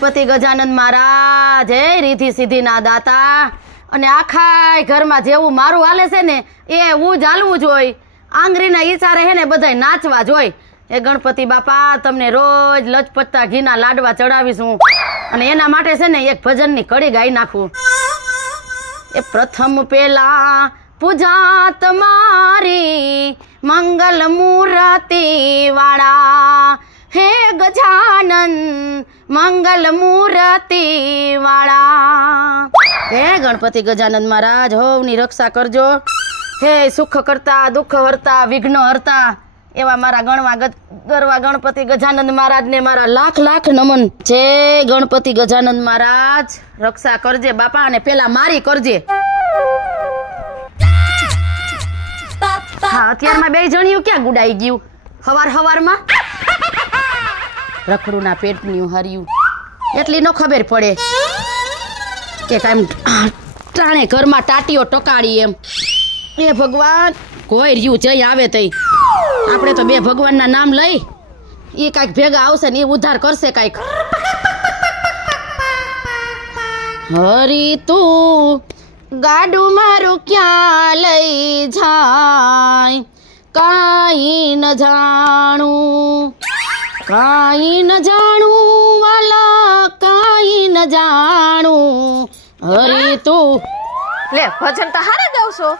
ગણપતિ ગજાનંદ મહારાજ હે રીધી સીધી ના દાતા અને આખા ઘરમાં જેવું મારું હાલે છે ને એવું જ હાલવું જોઈએ. આંગળીના ઈશારે હે ને બધાય નાચવા જોઈએ. એ ગણપતિ બાપા તમને રોજ લચપચતા ઘીના લાડવા ચડાવીશું અને એના માટે છે ને એક ભજનની કડી ગાઈ નાખું. એ પ્રથમ પેલા પૂજા તમારી મંગલ મૂર્તિ વાળા હે ગજાનન મંગલ મૂર્તિ વાળા. હે ગણપતિ ગજાનંદ મહારાજ હોવની રક્ષા કરજો. હે સુખ કરતા દુઃખ હરતા વિઘ્ન હરતા એવા મારા ગરવા ગણપતિ ગજાનંદ મહારાજને મારા લાખ લાખ નમન. જય ગણપતિ ગજાનંદ મહારાજ રક્ષા કરજે બાપા અને પેલા મારી કરજે. હા અત્યારમાં બે જણિયું ક્યાં ગુડાઈ ગયું હવારમાં રખડું ના પેટનું હર્યું એટલી નો ખબર પડે કે કાંઈ ટાણે ઘરમાં ટાટીઓ ટકાડી એમ. એ ભગવાન કોઈ રહ્યું જઈ આવે તઈ આપણે તો બે ભગવાનના નામ લઈ એ કાંઈક ભેગા આવશે ને એ ઉદ્ધાર કરશે કાંઈક. હરી તું ગાડું મારું ક્યાં લઈ જાય કાંઈ ન જાણું વાલા કાંઈ ન જાણું. હરી તું લે ભજન તો હારા ગાવ છો.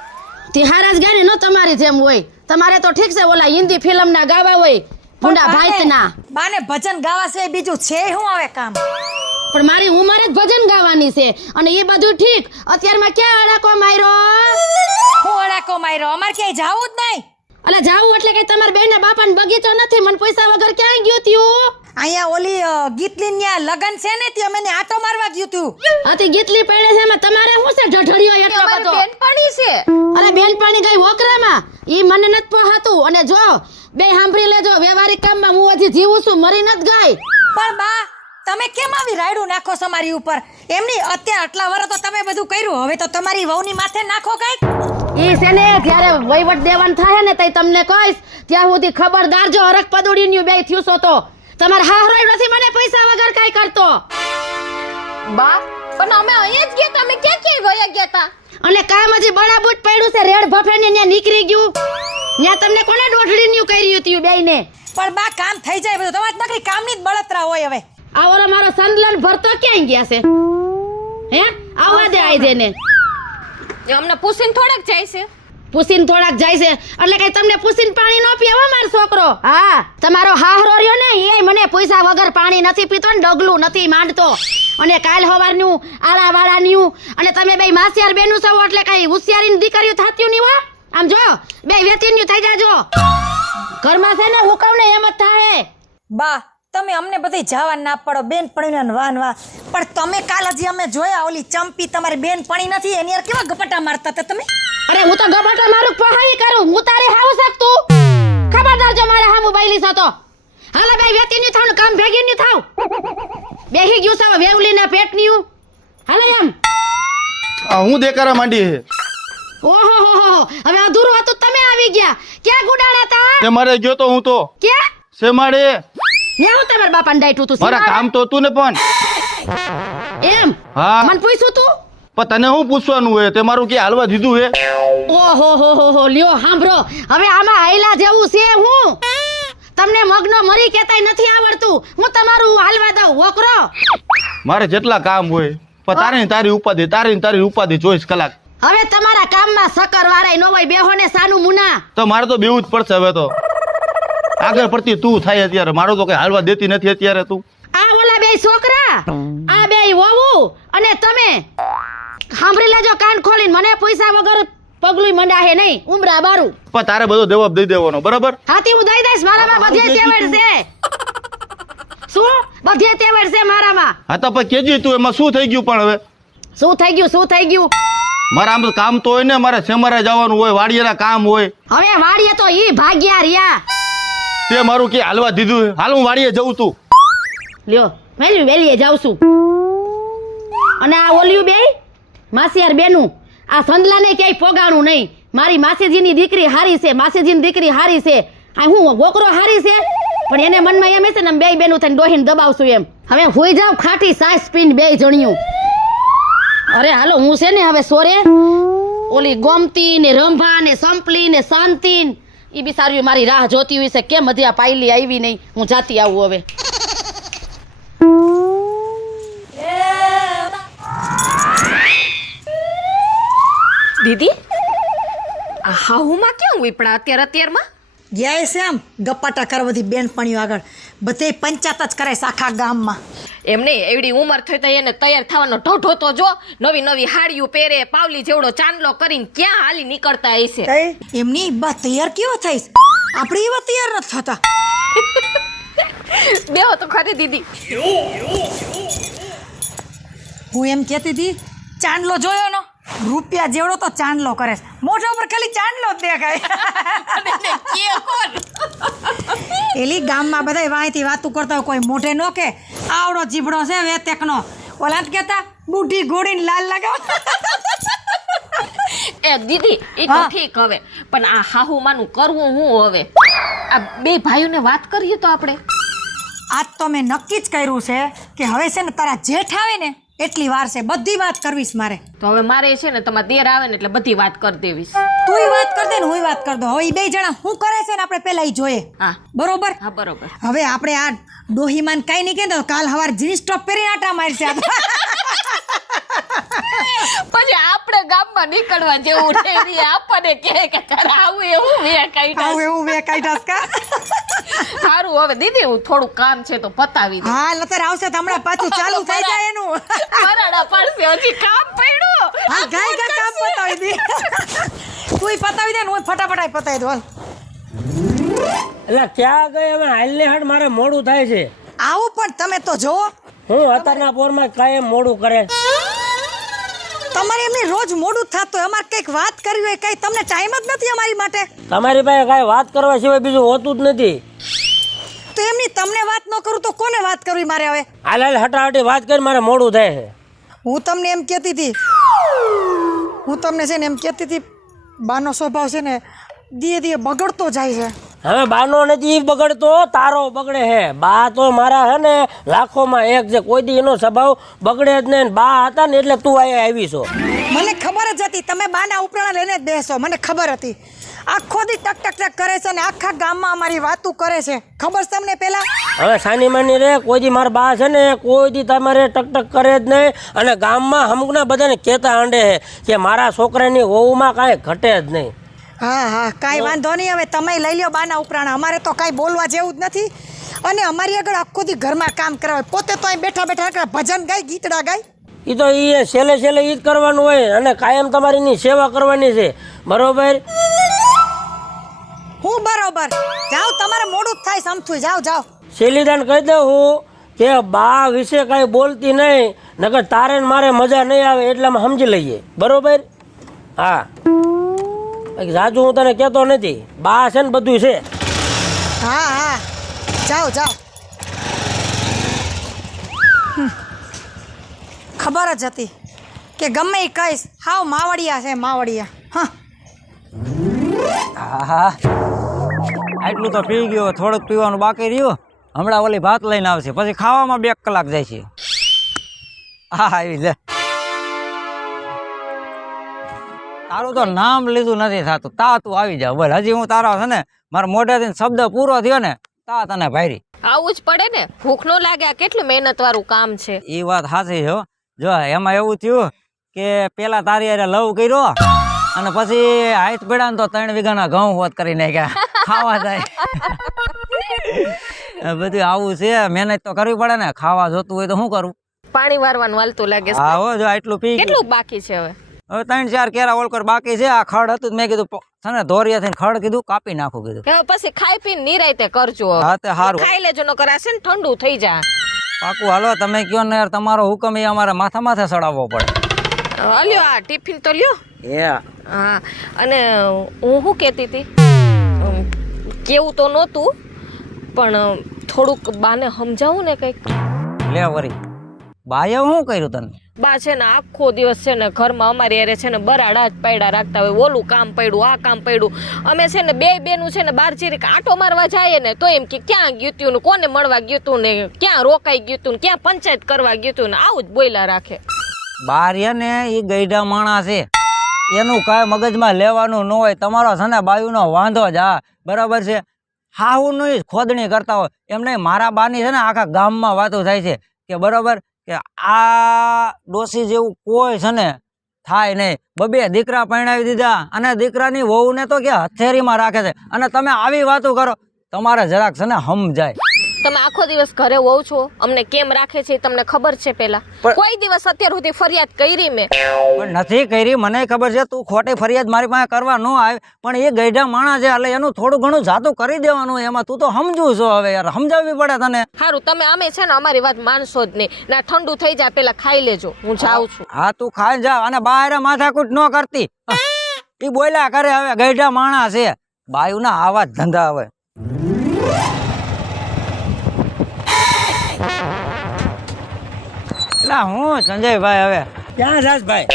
તે હારા જ ગાય ને ન તમારી જેમ હોય. તમારે તો ઠીક છે ઓલા હિન્દી ફિલ્મના ગાવા હોય ભૂંડા ભાઈતના. બાને ભજન ગાવા છે બીજું છે હું આવે કામ. પણ મારી ઉંમરે જ ભજન ગાવાની છે અને એ બધું ઠીક. અત્યારમાં ક્યાં અડાકો માર્યો? હું અડાકો માર્યો? અમાર ક્યાંય જાવું જ નહીં. અલા જાવું એટલે કે તમાર બેના બાપાને બગીચો નથી મને પૈસા વગર ક્યાં ગયું ત્યું? અહીંયા ઓલી ગીતલી ન્યા લગન છે ને તે મને આટો મારવા ગયું તું. આથી ગીતલી પડે છે એમાં તમારે શું છે ઢઢળિયો એટલો બધો? બેનપણી છે. અરે બેનપણી ગઈ વોકરામાં ઈ મને નત પહાતું. અને જો બે સાંભળી લેજો વ્યવહારિક કામમાં હું હજી જીવું છું મરી નત ગઈ. પણ બા તમે કેમ આવી રાયડું નાખો છો મારી ઉપર? એમની અત્યારે આટલા વર્ષ તો તમે બધું કર્યું હવે તો તમારી વહુની માથે નાખો કઈક. ઈ છે ને જ્યારે વહીવટ દેવાન થાય ને તઈ તમને કહીશ ત્યાં સુધી ખબરદાર જો હરક પદુડીન્યું બે થયું છો તો તમાર હાહરોય નથી મને પૈસા વગર કાઈ કરતો. બા પણ અમે અહીંયા જ ગયા તમે ક્યાં વયા ગયા તા? અને કામ હજી બળાબૂટ પડ્યું છે રેડ ભફેને ત્યાં નીકળી ગયું ત્યાં તમને કોને દોઢડીન્યું કર્યું ત્યું બેયને? પણ બા કામ થઈ જાય બધું તમારી નકરી કામની જ બળતરા હોય. હવે આવરો મારો સંદલન ભરતો ક્યાં ગયા છે? હે આવવા દે આઈ જેને અમને પૂછીને થોડાક જાય છે. પૂછીને થોડાક જાય છે એટલે કઈ તમને પૂછીને પાણી નો પીવો મારો છોકરો? હા તમારો હાહરો રહ્યો ને એ મને પૈસા વગર પાણી નથી પીતો ને ડગલું નથી માંડતો. અને કાલ હવારનું આળાવાળાનું અને તમે બે માસિયાર બેનું છો એટલે કઈ હોશિયારીની દીકરીઓ થાત્યું નહીં હો. આમ જો બે વેતીન્યું થઈ જાજો ઘરમાં છે ને હું કહું ને એમ જ થાય. બા તમે અમને બધી જવા ના પડો બેનપણીને વાન વા. પણ તમે કાલ હજી અમે જોયા ઓલી ચંપી તમારી બેનપણી નથી એની યાર કેવા ગપટા મારતા હતા તમે. અરે હું તો ગબટા મારું પહાવી કરું હું તારે હાવ શકતું ખબરદાર જો મારા હામુ બાઈલી છો તો. હાલે બે વેતીન્યું થાવ કામ ભેગીન્યું થાવ બેહી ગયું છે વેવલીના પેટન્યું. હાલે એમ હું દેકારા માંડી હે. ઓહો હો હો હવે અધૂરું હતું તમે આવી ગયા. ક્યાં ગુડાડા તા? તે મારે ગયો તો હું તો ક્યાં સે માડે ને હું તમારા બાપાને ડાઈટું તું મારા કામ તો હતું ને પણ એમ હા મને પૂછ્યું તું પણ તને શું પૂછવાનું હે? તે મારું કે હાલવા દીધું હે? ઓહો હો લ્યો સાંભળો હવે આમાં હાઈલા જેવું છે હું તમને મગનો મરી કેતાય નથી આવડતું હું તમારું હાલવા દઉં વોકરો. મારે જેટલા કામ હોય પણ તારી ઉપાધિ 24 કલાક. હવે તમારા કામમાં સકર વાળાય નો હોય બેહો ને સાનું મુના તો મારે તો બેવું જ પડશે હવે તો. આગળ પડતી તું થાય અત્યારે મારો તો કઈ હાલવા દેતી નથી અત્યારે તું. આ ઓલા બે છોકરા આ બે વહુ અને તમે સાંભળી લેજો કાન ખોલીને મને પૈસા વગર પગલું મંડાહે નહીં ઉમરા બારું. પણ તારે બધો જવાબ દઈ દેવાનો બરાબર? હાથી હું દઈ દઈશ મારામાં બધે તેવડ છે. શું બધે તેવડ છે મારામાં? હા તો પણ કેજી તું એમાં શું થઈ ગયું? પણ હવે શું થઈ ગયું મારા આમ કામ તો હોય ને મારે સેમરા જવાનું હોય વાડીએના કામ હોય. હવે વાડીએ તો ઈ ભાગ્યા રહ્યા તે મારું કે હાલવા દીધું હાલ હું વાડીએ જઉં તું લ્યો વેલીએ જાઉં છું. અને આ ઓલિયું બે માસિયાર બેનું આ સંદલાને ક્યાંય પોગાણું નહીં. મારી માસીજીની દીકરી હારી છે આ હું ગોકરો હારી છે પણ એને મનમાં એમ હશે ને બે બેનું થઈને ડોહીને દબાવશું એમ. હવે હોઈ જાવ ખાટી સાસ પીને બે જણિયું. અરે હાલો હું છે ને હવે સોરે ઓલી ગોમતી ને રંભા ને સંપલી ને શાંતિ ઈ બિચારી મારી રાહ જોતી હોય છે કેમ હજી આ પાયલી આવી નહીં. હું જાતી આવું હવે. દીદી આ હાહુમાં ક્યાં ઉપડા અત્યારમાં ગયા છે આમ ગપ્પાટા કરવા બધી બેનપણીઓ આગળ બધે પંચાયત જ કરે છે આખા ગામમાં. એમ નહીં એવડી ઉંમર થઈ તો એને તૈયાર થવાનો ઢોઢો તો જો નવી નવી હાડીઓ પહેરે પાવલી જેવડો ચાંદલો કરીને ક્યાં હાલી નીકળતા હશે. એમની બા તૈયાર કેવો થઈશ આપણે એવા તૈયાર નથી થતા. બેહો તો ખરી દીદી. હું એમ કહેતી હતી ચાંદલો જોયો નો રૂપિયા જેવડો તો ચાંદલો કરે છે મોઢા ઉપર ખાલી ચાંદલો જ દેખાય. એલી ગામમાં બધા વાંયથી વાતું કરતા હોય કોઈ મોઢે નો કે આવડો જીબડો છે વેતેકનો ઓલા જ કહેતા બુઢી ઘોડીને લાલ લગાવ. એ દીદી એ તો ઠીક હવે પણ આ હાહુમાનું કરવું હું હવે આ બે ભાઈઓને વાત કરીએ તો આપણે. આજ તો મેં નક્કી જ કર્યું છે કે હવે છે ને તારા જેઠ આવે ને એટલી વાર છે બધી વાત કરવીશ મારે. તો હવે મારે છે ને તમારા દેર આવે ને એટલે બધી વાત કરી દેવીશ. તુંય વાત કર દે ને હુંય વાત કર દો. હવે એ બે જણા શું કરે છે ને આપણે પેલા ઈ જોઈએ. હા બરોબર. હા બરોબર. હવે આપણે આ ડોહીમાન કાઈ નહીં કહેતો કાલ હવાર જીન્સ ટોપ પહેરીને આટા મારશે. પછી આપણે ગામમાં નીકળવા જેવું ઠેરી આપણને કહે કે તારે આવું એવું વે કાઢ્યા. આવું એવું વે કાઢ્યાસ કા. સારું હવે દીદી હું થોડું કામ છે તો પતાવી દે. હા લતર આવશે તો હમણાં પાછું ચાલુ થઈ જાય એનું. પરાડા પડશે હજી કામ પડ્યું. હા ગાય ગાય કામ પતાવી દે. તુંય પતાવી દે ને હું ફટાફટ પતાવી દઉં. એટલે ક્યાં ગઈ હવે હાલને હાડ મારે મોડું થાય છે. આવું પણ તમે તો જોવો હું અત્યારના પોરમાં કાયમ મોડું કરે. તમારે એમની રોજ મોડું થતું હોય અમારે કંઈક વાત કરવી હોય કઈ તમને ટાઈમ જ નથી અમારી માટે. તમારી પાસે કાંઈ વાત કરવા સિવાય બીજું હોતું જ નથી. તો એમની તમને વાત ન કરું તો કોને વાત કરવી મારે હવે. હાલ હાલ હટાહટી વાત કરી મારે મોડું થાય છે. હું તમને એમ કહેતી હતી છે ને એમ કહેતી હતી બાનો સ્વભાવ છે ને ધીરે ધીરે બગડતો જાય છે. હવે બાનો નથી બગડતો તારો બગડે છે. બા તો મારા હે ને લાખોમાં એક છે કોઈ દી એનો સ્વભાવ બગડે જ નહીં. બા હતા ને એટલે તું અહીંયા આવી છો. મને ખબર જ હતી તમે બાના ઉપરાણા લઈને જ બેસો મને ખબર હતી. આખો દી ટક ટક ટક કરે છે ને આખા ગામમાં અમારી વાતું કરે છે ખબર છે તમને પેલા. હવે સાની માની રે કોઈ દી મારા બા છે ને કોઈ દી તમારે ટકટક કરે જ નહીં અને ગામમાં અમુકના બધાને કહેતા આંડે છે કે મારા છોકરાની વહુમાં કાંઈ ઘટે જ નહીં. હા હા કાંઈ વાંધો નહીં હવે તમે લઈ લ્યો બાના ઉપરાણા અમારે તો કાંઈ બોલવા જેવું જ નથી. અને અમારી આગળ આખો દી ઘરમાં કામ કરાવે પોતે તો અહીં બેઠા બેઠા ભજન ગાય ગીતડા ગાય. એ તો એ છેલ્લે છેલ્લે એ જ કરવાનું હોય અને કાયમ તમારીની સેવા કરવાની છે બરોબર. હું બરોબર જાઓ તમારે મોડું જ થાય સમથું જાઓ જાઓ. શૈલીદાન કહી દઉં હું કે બા વિશે કાંઈ બોલતી નહીં નકર તારે ને મારે મજા નહીં આવે એટલામાં સમજી લઈએ બરોબર. હા જાજુ હું તને કહેતો નથી બા છે ને બધું છે. હા હા જાઓ જાઓ. ખબર જ હતી કે ગમે એ કહીશ હાવ માવડિયા છે માવડિયા. હા હા આટલું તો પી ગયો થોડુંક પીવાનું બાકી રહ્યું. હમણાં ઓલી ભાત લઈને આવશે પછી ખાવામાં 2 કલાક જાય છે. હા આવી લે તારું તો નામ લીધું નથી થતું તા તું આવી જા બોલ. હજી હું તારા છે ને મારા મોઢેથી શબ્દ પૂરો થયો ને તા તને ભારી. આવું જ પડે ને ભૂખ નો લાગે આ કેટલું મહેનત વાળું કામ છે. એ વાત સાચી છે. જો એમાં એવું થયું કે પેલા તારી હારે લવ કર્યો અને પછી હાથ પડ્યા ને તો 3 વીઘાના ઘઉં હોત કરી નાખ્યા ખાવા જાય. બધું આવું છે મહેનત તો કરવી પડે ને ખાવા જોતું હોય તો શું કરું. પાણી વારવાનું હાલતું લાગે છે. હા હો જો આટલું પી કેટલું બાકી છે હવે. હવે 3-4 કેરા ઓલકર બાકી છે. આ ખડ હતું મેં કીધું છે ને ધોરિયા થઈને ખડ કીધું કાપી નાખું કીધું. હવે પછી ખાઈ પીને નિરાયતે કરજો. હા તે સારું ખાઈ લેજો નકર આ છે ને ઠંડુ થઈ જાય. પાકું હાલો તમે કયો ને યાર તમારો હુકમ એ અમારે માથે ચડાવવો પડે. લ્યો આ ટિફિન તો લ્યો. હા અને હું શું કહેતી હતી કેવું તો નહોતું પણ થોડુંક બાને સમજાવું ને કંઈક. લે વરી બાએ શું કર્યું તને? બા છે ને આખો દિવસ છે ને ઘરમાં અમારી હારે છે ને બરાડા જ પાયડા રાખતા હોય, ઓલું કામ પડ્યું, આ કામ પડ્યું. અમે છે ને બે બેનું છે ને બાર ચીરીક આટો મારવા જાય ને તો એમ કે ક્યાં ગયું તું ને કોને મળવા ગયું તું ને ક્યાં રોકાઈ ગયું તું ને ક્યાં પંચાયત કરવા ગયું તું ને આવું જ બોયલા રાખે. બાર ને એ ગઈઢા માણસ છે, એનું કાંઈ મગજમાં લેવાનું ન હોય. તમારો છે ને બાયુનો વાંધો જ. હા બરાબર છે. હાહુની ખોદણી કરતા હોય એમ નહીં. મારા બાની છે ને આખા ગામમાં વાતો થાય છે કે બરાબર કે આ ડોસી જેવું કોઈ છે ને થાય નહીં. બબે દીકરા પરણાવી દીધા અને દીકરાની વહુને તો કે હથેરીમાં રાખે છે અને તમે આવી વાતો કરો. તમારે જરાક છે ને સમજાય. તમે આખો દિવસ ઘરે હોવ છો, અમને કેમ રાખે છે તમને ખબર છે? પેલા કોઈ દિવસ અત્યાર સુધી ફરિયાદ કરી મેં? પણ નથી કરી, મને ખબર છે. તું ખોટી ફરિયાદ મારી પાસે કરવા ન આવે, પણ એ ગઈઢા માણસ છે એટલે એનું થોડું ઘણું જાતું કરી દેવાનું. એમાં તું તો સમજુ છો. હવે યાર સમજાવવી પડે તને. સારું, તમે અમે છે ને અમારી વાત માનશો જ નહીં. ના ઠંડુ થઈ જાય પેલા ખાઈ લેજો, હું જાઉં છું. હા તું ખાઈ જા અને બહાર માથાકૂટ ન કરતી. એ બોલ્યા કરે. હવે ગઈઢા માણસ છે. બાયુના આવા જ ધંધા હવે. હું સંજયભાઈ હવે ક્યાં જાસ ભાઈ?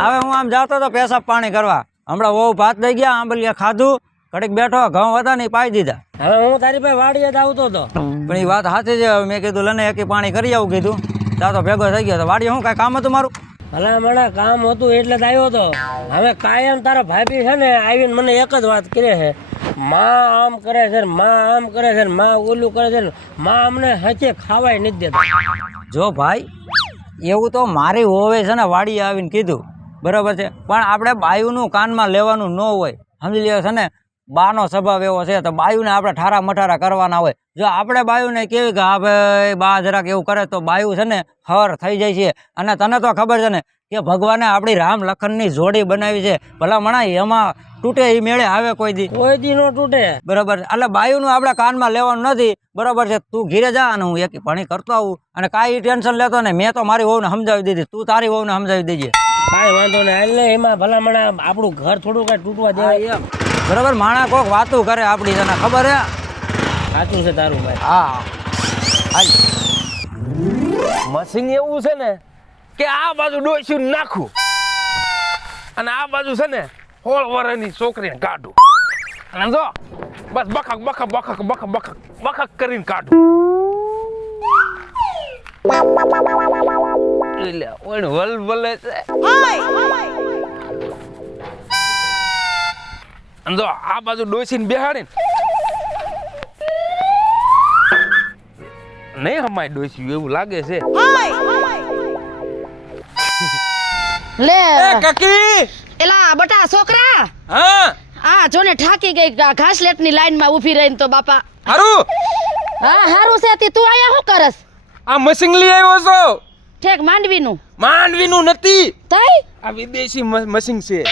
હવે હું આમ જાતો તો પેશાબ પાણી કરવા. હમણાં વહુ ભાત દઈ ગયા, આંબલિયા ખાધું, ઘડીક બેઠો, ઘઉં હતા ને પાઈ દીધા. હવે હું તારી પાસે વાડીએ જ આવતો હતો. પણ એ વાત સાચી છે. મેં કીધું લને એકી પાણી કરી આવું કીધું. ત્યાં તો ભેગો થઈ ગયો. વાડીએ શું કાંઈ કામ હતું મારું? ભલા મને કામ હતું એટલે જ આવ્યો હતો. હવે કાયમ તારા ભાભી છે ને આવીને મને એક જ વાત કરે છે, માં આમ કરે છે, માં આમ કરે છે, માં ઓલું કરે છે, માં અમને હચે ખાવાય નથી દેતા. જો ભાઈ એવું તો મારી હોવે છે ને વાડીએ આવીને કીધું બરાબર છે, પણ આપણે બાયુનું કાનમાં લેવાનું ન હોય. સમજી લ્યો છે ને, બાનો સ્વભાવ એવો છે તો બાયુને આપણે ઠારા મઠારા કરવાના હોય. જો આપણે બાયુને કેવી કે હા ભાઈ બા જરાક એવું કરે તો બાયુ છે ને હર થઈ જાય છે. અને તને તો ખબર છે ને કે ભગવાને આપણી રામ લખનની જોડી બનાવી છે. ભલા મણા એમાં તૂટે એ મેળે આવે કોઈ દી? કોઈ દી નો તૂટે. બરાબર. એટલે બાયુનું આપણે કાનમાં લેવાનું નથી. બરાબર છે. તું ઘીરે જા અને હું એક ભણી કરતો આવું અને કાંઈ ટેન્શન લેતો ને. મેં તો મારી વહુને સમજાવી દીધી, તું તારી વહુને સમજાવી દેજે. કાંઈ વાંધો નહીં. એટલે એમાં ભલા મણા આપણું ઘર થોડું કાંઈ તૂટવા દેવાય. બરાબર. માણા કોક વાતું કરે આપણી, તને ખબર હે? સાચું છે તારું ભાઈ. હા હાલ. મશીન એવું છે ને કે આ બાજુ ડોસ્યું નાખું અને આ બાજુ છે ને 16 વર્ષની છોકરીને કાઢું અને જો બસ બખક બખક બખક બખક બખક બખક કરીને કાઢું. એટલે ઓણ વલવલે છે. અને જો આ બાજુ ડોસીને બેહાડીને નહીં હમાય ડોસ્યું એવું લાગે છે. લે કાકી એલા બટા છોકરા, હા આ જો ને ઠાકી ગઈ ઘાસલેટની લાઈનમાં ઊભી રહીને તો બાપા. હારું હા હારું છે. તી તું આયા શું કરસ? આ મશીન લઈ આવ્યો છો? ઠેક માંડવીનું? માંડવીનું નથી, તઈ આ વિદેશી મશીન છે.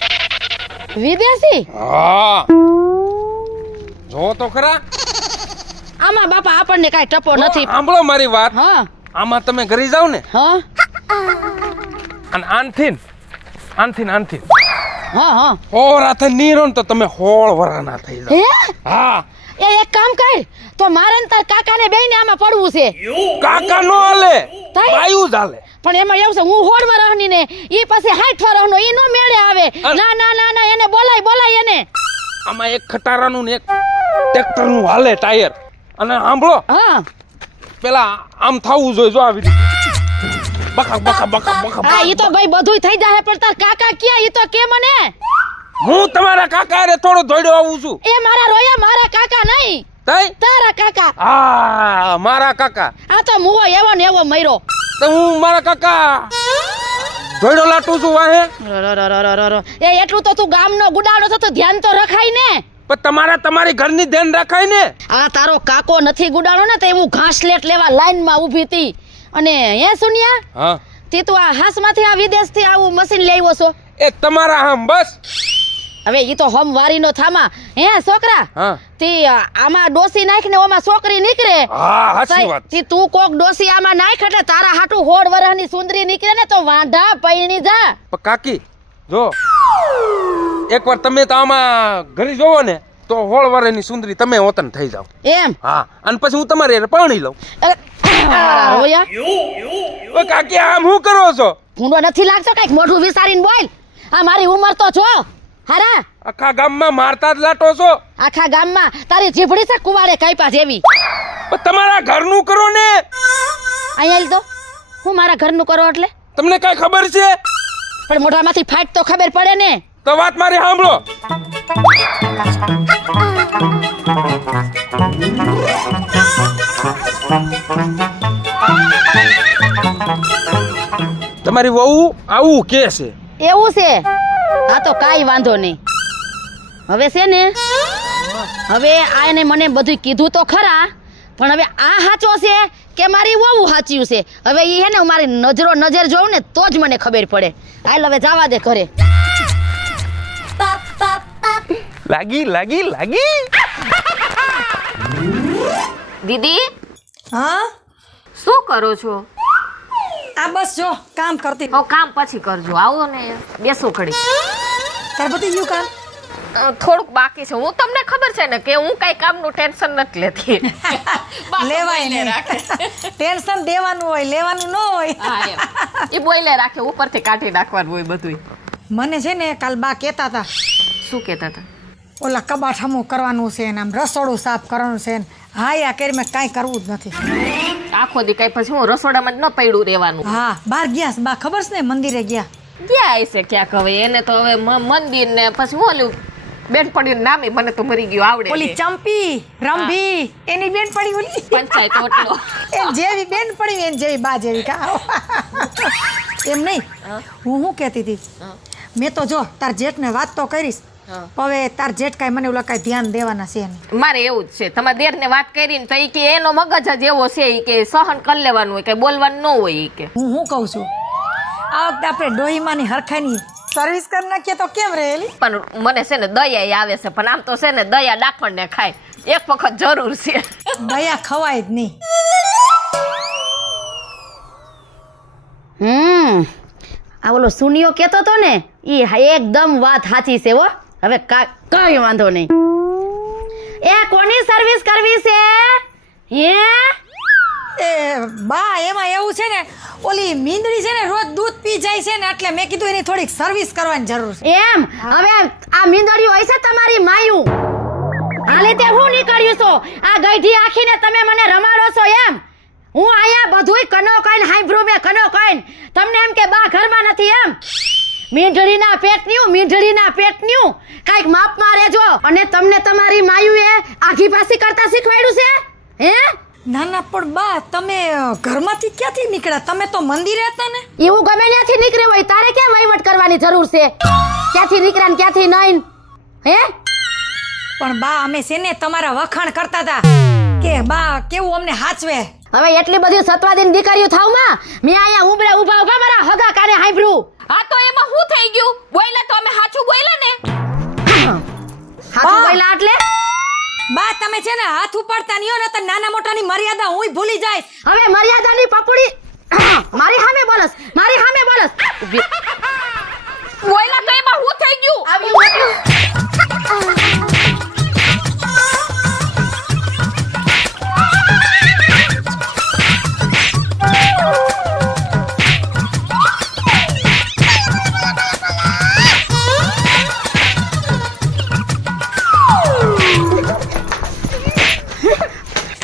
વિદેશી? હા જો તો ખરા. આમાં બાપા આપણને કાંઈ ટપો નથી. સાંભળો મારી વાત. હા આમાં તમે ઘરે જાવ ને હા અને આનથી હા હા હોરાથે નીરો ને તો તમે 16 વર્ષના થઈ જાવ. હે હા એ એક કામ કર તો મારે ને તાર કાકાને બેયને આમાં પડવું છે. કાકા નો હાલે, તઈ? બાયુ જ હાલે. પણ એમાં એવું છે હું 16 વર્ષની ને ઈ પછી 60 વર્ષનો ઈ નો મેળે આવે. ના ના ના ના એને બોલાય એને. આમાં એક ખટારાનું ને એક ટ્રેક્ટરનું હાલે ટાયર. અને સાંભળો, હા પેલા આમ થવું જોઈએ. જો આવી રીતે બખા બખા બખા બખા. હા ઈ તો ભાઈ બધુંય થઈ જાય પણ તાર કાકા ક્યાં ઈ તો કે મને. હું તમારા કાકા રે થોડો દોડ્યો આવું છું. એ મારા રોયા મારા કાકા નહીં, તઈ તારા કાકા. હા મારા કાકા. આ તો મુવો એવો ને એવો મર્યો. તો હું મારા કાકા દોડ્યો લાટું છું વાહે. એ એટલું તો તું ગામનો ગુડાડો છો તો ધ્યાન તો રખાય ને. પણ તમારે તમારી ઘરની ધ્યાન રાખાય ને. આ તારો કાકો નથી ગુડાડો ને તો એવું ઘાસલેટ લેવા લાઈનમાં ઊભી હતી. અને હે સુનિયા, હા તે તું આ હાસમાંથી આ વિદેશથી આવું મશીન લઈ આવ્યો છો? એ તમારા હમ બસ. હવે ઈ તો હમ વારીનો થામા. હે છોકરા, હા તે આમાં ડોસી નાખ ને ઓમાં છોકરી નીકળે. હા હાચી વાત. તે તું કોક ડોસી આમાં નાખ એટલે તારા હાટુ 16 વર્ષની સુંદરી નીકળે ને તો વાંઢા પૈણી જા. પણ કાકી જો એકવાર તમે તો આમાં ઘરે જોવો ને તો 16 વર્ષની સુંદરી તમે ઓતન થઈ જાવ. એમ? હા અને પછી હું તમારી હારે પરણી લઉં. ઓયા ઓ કાકી આમ શું કરો છો? ભૂંડો નથી લાગતો કઈક મોઢું વિસારીને બોલ. આ મારી ઉંમર તો જો હારા આખા ગામમાં મારતા જ લાટો છો. આખા ગામમાં તારી જીભડી છે કુવાડે કાપ્યા જેવી. પણ તમારા ઘરનું કરો ને. અહીંયા તો હું મારા ઘરનું કરો એટલે તમને કઈ ખબર છે? પણ મોઢામાંથી ફાટ તો ખબર પડે ને. તો વાત મારી સાંભળો. તમારી વહુ આવું કે છે. એવું છે? હા તો કાંઈ વાંધો નહીં. હવે છે ને હવે આ એને મને બધું કીધું તો ખરા, પણ હવે આ સાચો છે કે મારી વહુ સાચ્યું છે હવે ઈ હે ને મારી નજર જોઉં ને તો જ મને ખબર પડે. હાલ હવે જવા દે ઘરે. લાગી દીદી હા શું કરો છો? આ બસ જો કામ કરતી. હવે કામ પછી કરજો. આવો ને બેસો ઘડી. તાર બધી ગયું કામ? થોડુંક બાકી છે. હું તમને ખબર છે ને કે હું કઈ કામનું ટેન્શન નથી લેતી. લેવાય નહીં. ટેન્શન દેવાનું હોય, લેવાનું ન હોય. હા એમ એ બોઈલે રાખે, ઉપરથી કાઢી નાખવાનું હોય બધું. મને છે ને કાલ બા કહેતા હતા શું કહેતા હતા? ઓલા કબાટ હમું કરવાનું છે ને આમ રસોડું સાફ કરવાનું છે ને હા યા કરી મેં કાંઈ કરવું જ નથી. આખો દી કઈ પછી હું રસોડામાં જ ન પડ્યું રહેવાનું. હા બહાર ગયા છે બા, ખબર છે ને મંદિરે ગયા. ક્યાં હશે ક્યાંક. હવે એને તો હવે મંદિર ને પછી હું ઓલું બેન પડ્યું નામે મને તો મરી ગયું આવડે. ઓલી ચંપી રંભી એની બેન પડી ઓલી પંચાયત ઓટલો. એમ જેવી બેન પડી એમ જેવી બા જેવી કા એમ નહીં. હું શું કહેતી હતી મેં તો જો તાર જેઠને વાત તો કરીશ હવે તાર જેઠ કાંઈ મને ઓલા કાંઈ ધ્યાન દેવાના છે નહીં. મારે એવું જ છે. તમારા દેરને વાત કરીને તો ઈ કે એનો મગજ જ એવો છે ઈ કે સહન કરી લેવાનું હોય, કઈ બોલવાનું ન હોય ઈ કે. હું કહું છું આ વખતે આપણે ડોહીમાની હરખાઈની સર્વિસ કરી નાખીએ તો કેમ રહેલી? પણ મને છે ને દયા આવે છે, પણ આમ તો છે ને દયા ડાકણને ખાય. એક વખત જરૂર છે. દયા ખવાય જ નહીં. આ ઓલો સુનિયો કહેતો તો ને ઈ એકદમ વાત સાચી છે હો. હવે કઈ વાંધો નહીં. એ કોની સર્વિસ કરવી છે? એ બા એમાં એવું છે ને ઓલી મીંદડી છે ને રોજ દૂધ પી જાય છે ને એટલે મેં કીધું એની થોડીક સર્વિસ કરવાની જરૂર છે. એમ હવે આ મીંદડીઓ હોય છે તમારી માયું હાલે તે હું નીકળ્યું છો આ ગઈઢી આખીને તમે મને રમાડો છો એમ? હું અહીંયા બધુંય કનો કઈને હાંભળું મેં કનો કઈને તમને એમ કે બા ઘરમાં નથી એમ? મીંઢળીના પેટન્યું કાંઈક માપમાં રહેજો. અને તમને તમારી માયુએ આઘી પાછી કરતા શીખવાડ્યું છે હે? ના ના પણ બા તમે ઘરમાંથી ક્યાંથી નીકળ્યા? તમે તો મંદિરે હતા ને. એવું ગમે ત્યાંથી નીકળ્યું હોય તારે ક્યાં વહીવટ કરવાની જરૂર છે? ક્યાંથી નીકળ્યા ને ક્યાંથી નહીં હે? પણ બા અમે છે ને તમારા વખાણ કરતા હતા કે બા કેવું અમને હાચવે. હવે એટલી બધી સત્વાદીન દીકરીઓ થાવમાં મેં અહીંયા ઊભા મારા હગા કાને હાંભળ્યું. હા તો એમાં શું થઈ ગયું? બોયલા તો અમે સાચું બોયલા ને. હાથું બોયલા એટલે બા તમે છે ને હાથ ઉપાડતા નહીં હો ને તો નાના મોટાની મર્યાદા હુંય ભૂલી જાય. હવે મર્યાદાની પપડી મારી સામે બોલસ. બોયલા તો એમાં શું થઈ ગયું? આવ્યું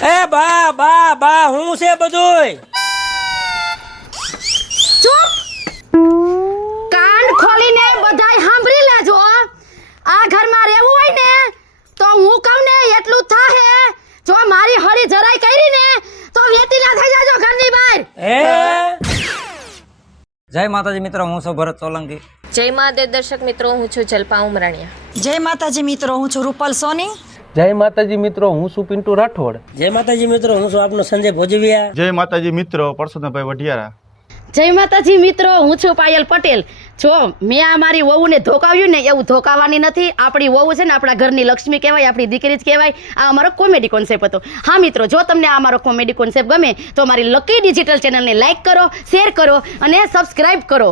એ બા હું છે બધુંય? કાન ખોલીને બધાય સાંભળી લેજો. આ ઘરમાં રહેવું હોય ને તો હું કહું ને એટલું થાહે. જો મારી હળી જરાય કરી ને તો વેતીલા થઈ જાજો ઘરની બહાર. જય માતાજી મિત્રો, હું છું ભરત સોલંકી. જય મહાદેવ દર્શક મિત્રો, હું છું જલપા ઉમરાણીયા. જય માતાજી મિત્રો, હું છું રૂપલ સોની. જય માતાજી મિત્રો, હું છું પિન્ટુ રાઠોડ. જય માતાજી મિત્રો, હું છું આપનો સંજય ભોજવિયા. જય માતાજી મિત્રો, પરસોત્તમભાઈ વઢિયારા. જય માતાજી મિત્રો, હું છું પાયલ પટેલ. જો મેં આ મારી વહુને ધોકાવ્યું ને એવું ધોકાવાની નથી. આપણી વહુ છે ને આપણા ઘરની લક્ષ્મી કહેવાય, આપણી દીકરી જ કહેવાય. આ અમારો કોમેડી કોન્સેપ્ટ હતો. હા મિત્રો, જો તમને આ અમારો કોમેડી કોન્સેપ્ટ ગમે તો મારી લકી ડિજિટલ ચેનલને લાઈક કરો, શેર કરો અને સબસ્ક્રાઇબ કરો.